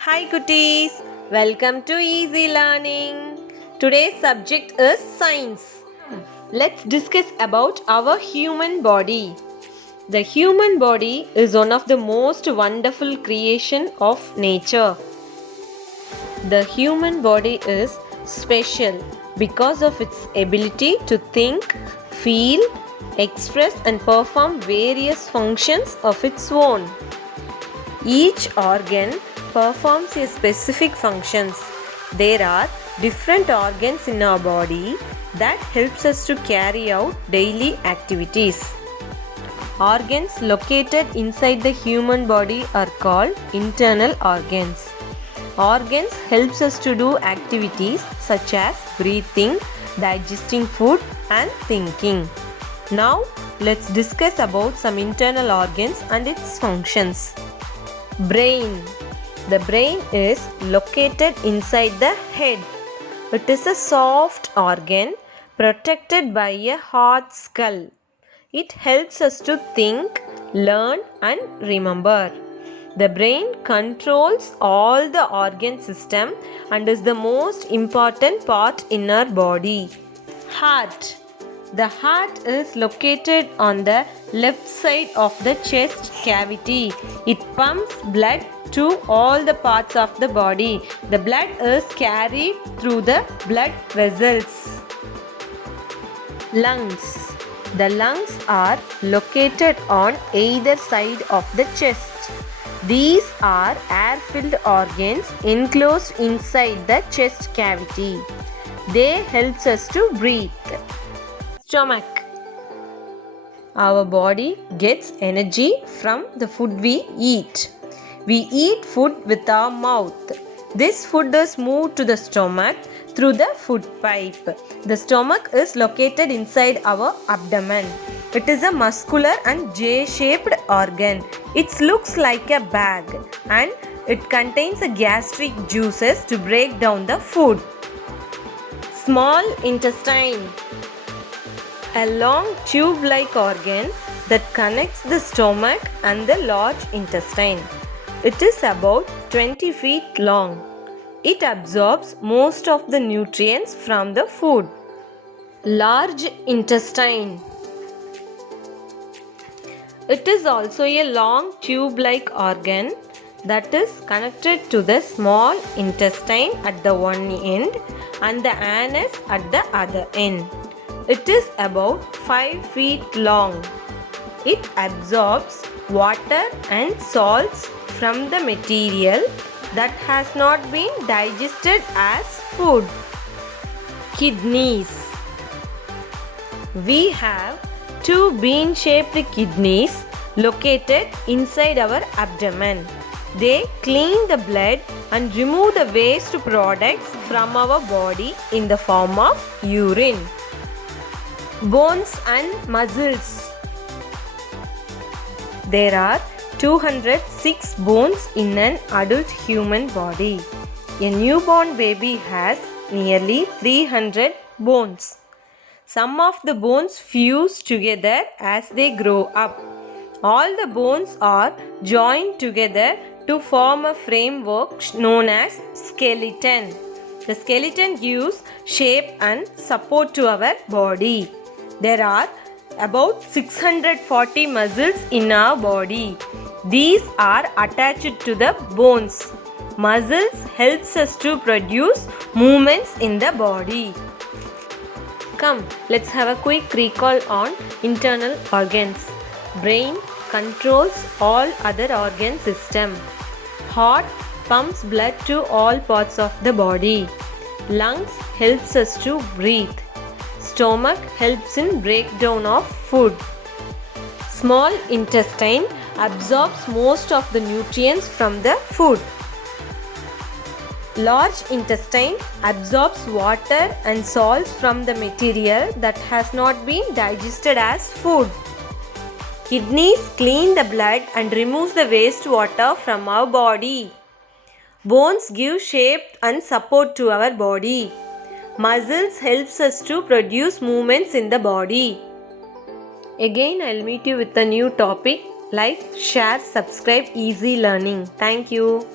Hi cuties, welcome to Easy Learning. Today's subject is science. Let's discuss about our human body. The human body is one of the most wonderful creation of nature. The human body is special because of its ability to think, feel, express and perform various functions of its own. Each organ performs a specific functions. There are different organs in our body that helps us to carry out daily activities. Organs located inside the human body are called internal organs. Organs helps us to do activities such as breathing, digesting food and thinking. Now let's discuss about some internal organs and its functions. Brain. The brain is located inside the head. It is a soft organ protected by a hard skull. It helps us to think, learn and remember. The brain controls all the organ system and is the most important part in our body. Heart. The heart is located on the left side of the chest cavity. It pumps blood to all the parts of the body. The blood is carried through the blood vessels. Lungs. The lungs are located on either side of the chest. These are air-filled organs enclosed inside the chest cavity. They help us to breathe. Stomach. Our body gets energy from the food we eat. We eat food with our mouth. This food is moved to the stomach through the food pipe. The stomach is located inside our abdomen. It is a muscular and J-shaped organ. It looks like a bag and it contains a gastric juices to break down the food. Small intestine. A long tube-like organ that connects the stomach and the large intestine. It is about 20 feet long. It absorbs most of the nutrients from the food. Large intestine. It is also a long tube-like organ that is connected to the small intestine at the one end and the anus at the other end. It is about 5 feet long. It absorbs water and salts from the material that has not been digested as food. Kidneys. We have two bean-shaped kidneys located inside our abdomen. They clean the blood and remove the waste products from our body in the form of urine. Bones and muscles. There are 206 bones in an adult human body. A newborn baby has nearly 300 bones. Some of the bones fuse together as they grow up. All the bones are joined together to form a framework known as skeleton. The skeleton gives shape and support to our body. There are about 640 muscles in our body. These are attached to the bones. Muscles helps us to produce movements in the body. Come, let's have a quick recall on internal organs. Brain controls all other organ system. Heart pumps blood to all parts of the body. Lungs helps us to breathe. Stomach helps in breakdown of food. Small intestine absorbs most of the nutrients from the food. Large intestine absorbs water and salts from the material that has not been digested as food. Kidneys clean the blood and removes the wastewater from our body. Bones give shape and support to our body. Muscles helps us to produce movements in the body. Again, I'll meet you with a new topic. Like, share, subscribe, easy learning. Thank you.